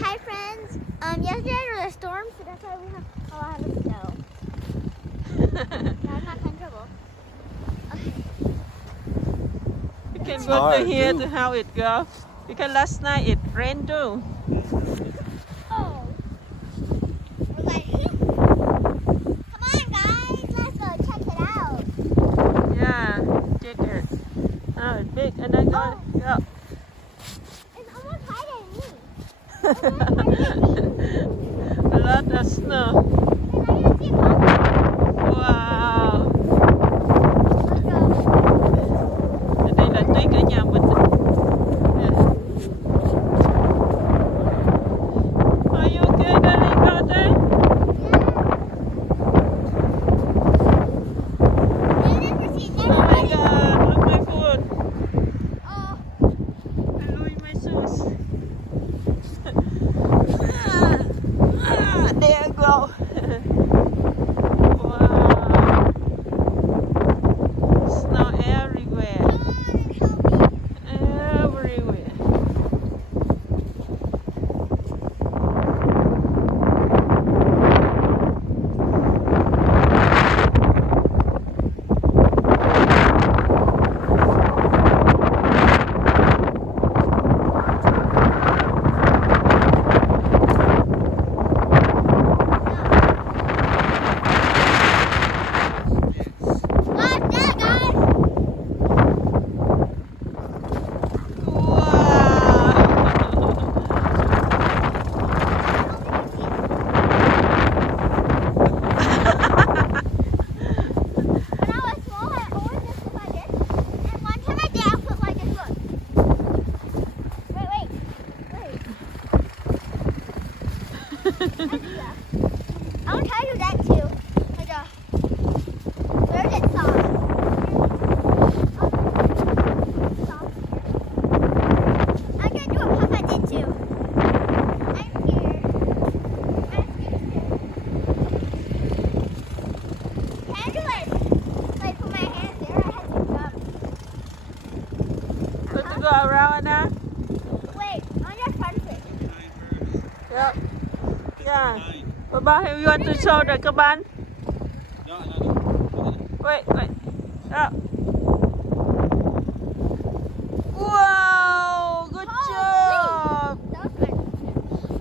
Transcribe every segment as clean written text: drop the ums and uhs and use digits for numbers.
Hi friends. Yesterday there was a storm, so that's why we have a lot of snow. Now I'm not in trouble. You can It's go to hard, here too. to how it go. Because last night it rained too. Oh. We're like, come on guys, let's go check it out. Yeah, check it. Oh, it's big. And then go. Go. It's almost higher than me. Almost higher than me. A lot of snow. And I can see a pop. Wow. Let's go. Ở đây là tuyết ở nhà mình. Are you okay, darling daughter? Oh my God, look my foot. Oh, I lose my shoes. There you go. Wow. Snow everywhere. Everywhere. watch that guys. Wow. When I was small, I always just looked like this. And one time I did, I put like this, look. Wait. I did that. I want to try to do that too. Like a, where's it soft? Soft here. I'm going to do what Papa did too. I'm here. Can I do like put my hands there? I had to jump. Good to go around now? Wait, on your front foot. Yep. Yeah. Baba, you want to show the kaban? Wait. Up. Wow, good job. That was good.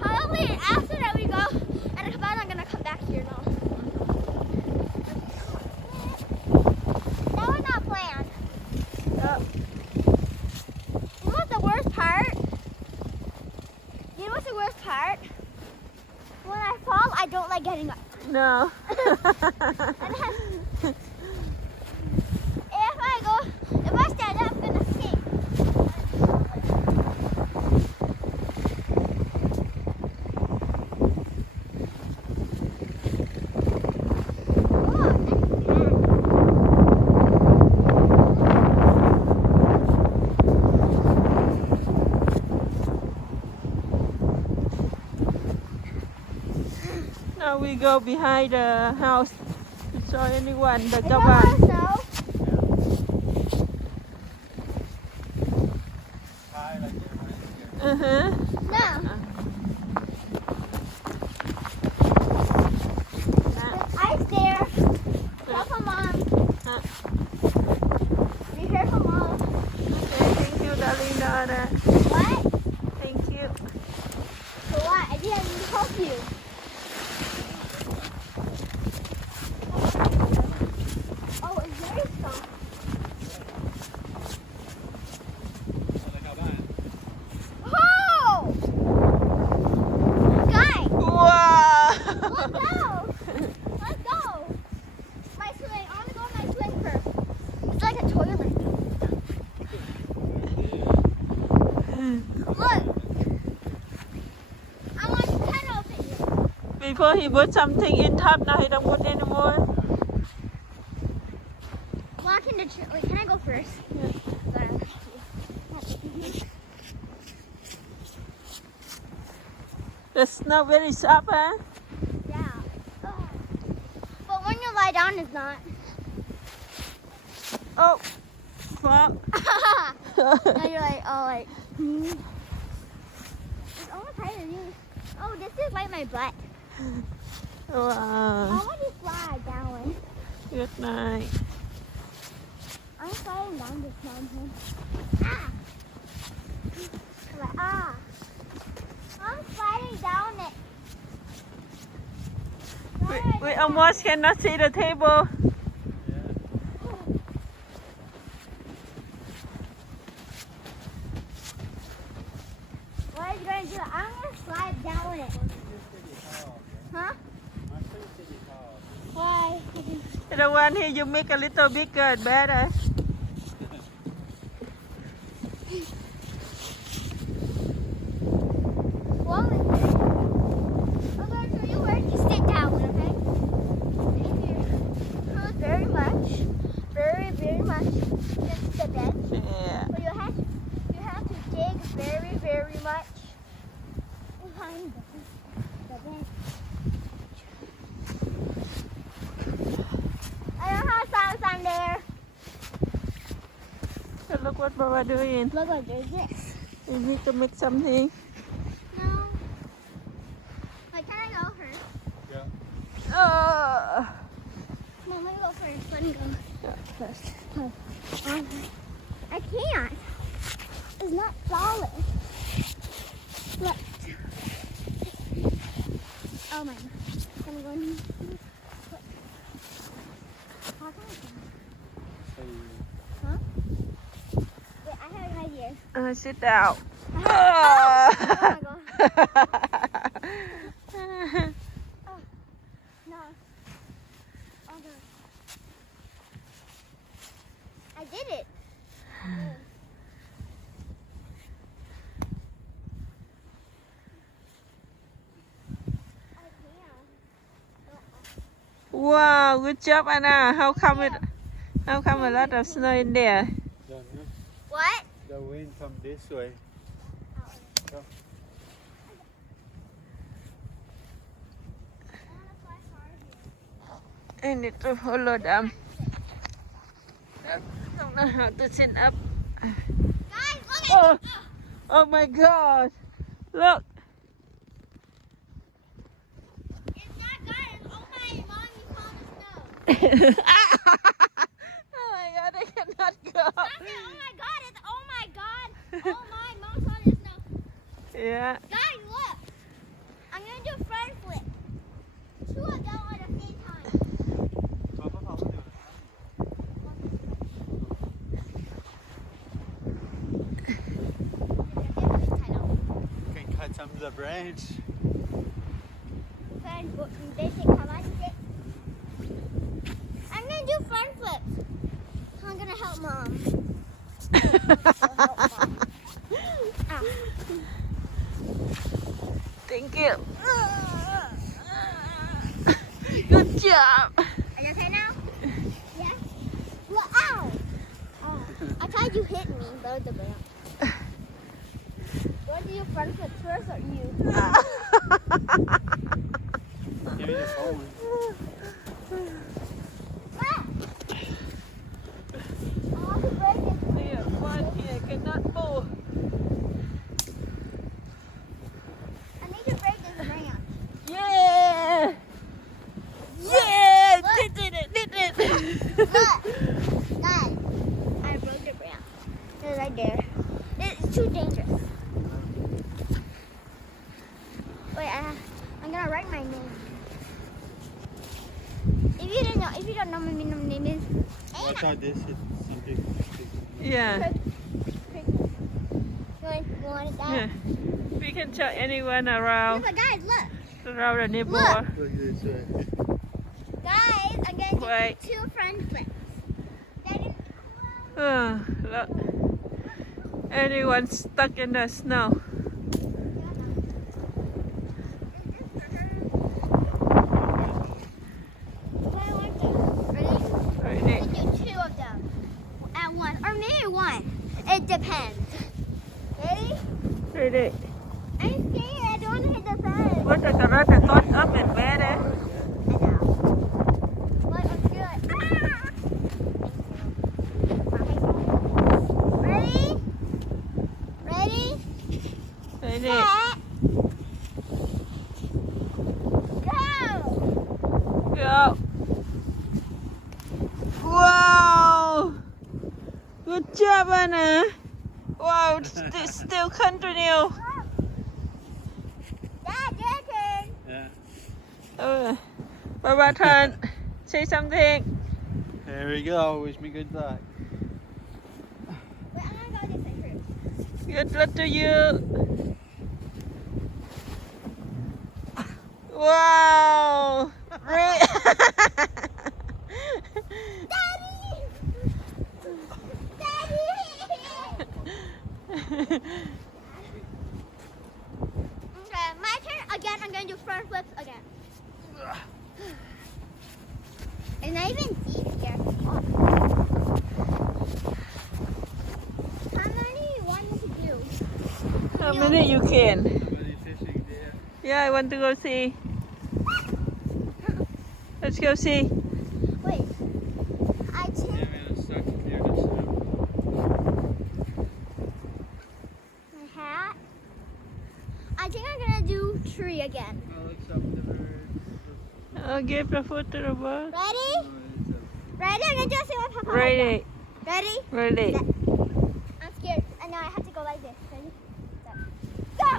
Probably after that we go and the cabana, I'm gonna come back here now. That was not planned. Yep. You know what's the worst part? You know what's the worst part? When I fall, I don't like getting up. No. And if I stand up, I'm gonna sink. Now we go behind the house to show anyone the Is that kaban. snow? Uh-huh. No. There's ice there. Careful, Mom. Be careful, Mom. Okay, thank you, darling daughter. What? Thank you. For what? I didn't even help you. Oh, it's very soft. Oh! Guys, Wow. let's go. Let's go. My swing. I want to go on my swing first. It's like a toilet. Look. I want 10 of it. Before he put something in top, now he don't put anymore. Walk in the tree. Wait, can I go first? The snow very sharp, huh? Yeah. But when you lie down, it's not. Oh, fuck. Now you're like, oh, like. It's almost Why are you? Oh, this is like my butt. I Wow. want to slide down. Good night. I'm sliding down this mountain. Ah! I'm like, ah! I'm sliding down it. We almost cannot see the table. What are you going to do? I'm going to slide down it. Huh? Why? The one here you make a little bigger, better. Well, I'm going to show you where to sit down, okay? If you close very much, very much against the bench. Yeah. But you have to dig very much behind the bench. I don't have socks on there. So look what Baba doing. Look what there's this. We need to make something. No. Wait, can I go first? Oh. Come on, let me go first. Let me go Yeah. first. Oh, I can't. It's not solid. Look. Oh my. Can I go in? How can I go? Huh? Wait, I have an idea. Sit down. Oh my god. No. Oh no. I did it. I can't. Wow, good job, Anna. How come a lot of snow in there? What? The wind from this way. I need to follow them. I don't know how to sit up. Guys, look at Oh, it. oh my God! Look. It's not good. Oh my, mom, you found the snow. Oh my God! I cannot go. Stop it. Oh my god. It's oh my god. Oh my, mom found the snow. Yeah. Guys, look. I'm going to do a front flip. Two of them at the same time. You can cut some of the branch. I'm gonna do front flips. I'm gonna help mom. Ow. Thank you. Good job. Are you okay now? Yeah. Well, ow! Oh, I thought you hit me, but the ground. Want to do front flip first or you? Give me the phone. Ah! I want to break it. Here, one here cannot move. I need to break this branch. Yeah! Yeah! Look. Did it! Look, guys, I broke the branch. It's right there. It's too dangerous. Wait, I'm gonna write my name. If you don't know my name is I Anna. thought this is something. Yeah. You want that? Yeah. We can tell anyone Yeah, around but guys, look. the neighborhood. Look this way. Guys, I'm gonna do Wait. 2 front flips. That is Oh, look. Anyone stuck in the snow. Ready? Ready? We can do 2 of them at once, or maybe 1. It depends. Ready? Ready? I'm scared. I don't want to hit the fence. What the karate got up and better. What? Let's do it. Ah! Ready? Ready? Baba. Wow, still continue. Dad, your turn. Yeah. Baba turn. Say something. Here we go. Wish me good luck. Wait, I'm gonna go this way first. Good luck to you. Wow. Daddy! Daddy! Okay, my turn again. I'm gonna do front flips again. It's not even deep here. How many you want me to do? How many you can? Somebody fishing there. Yeah, I want to go see. Let's go see. Wait. I Yeah, think man, it's stuck near the snow. my hat. I think I'm gonna do tree again. Oh, look, some of the birds. Give the foot to the bird. Ready? Oh, it's Ready? I'm gonna do a single papa. Ready. Ready? Ready. I'm scared. And now I have to go like this. Ready? Go!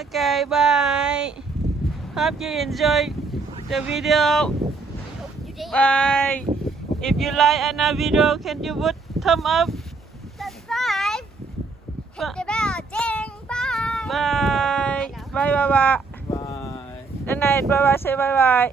Okay, bye. Hope you enjoyed the video. You did. Bye. If you like another video, can you put thumb up? Subscribe. Hit the bell. Ding. Bye. Bye. Bye, Baba. Bye. Good night, Baba. Say bye bye.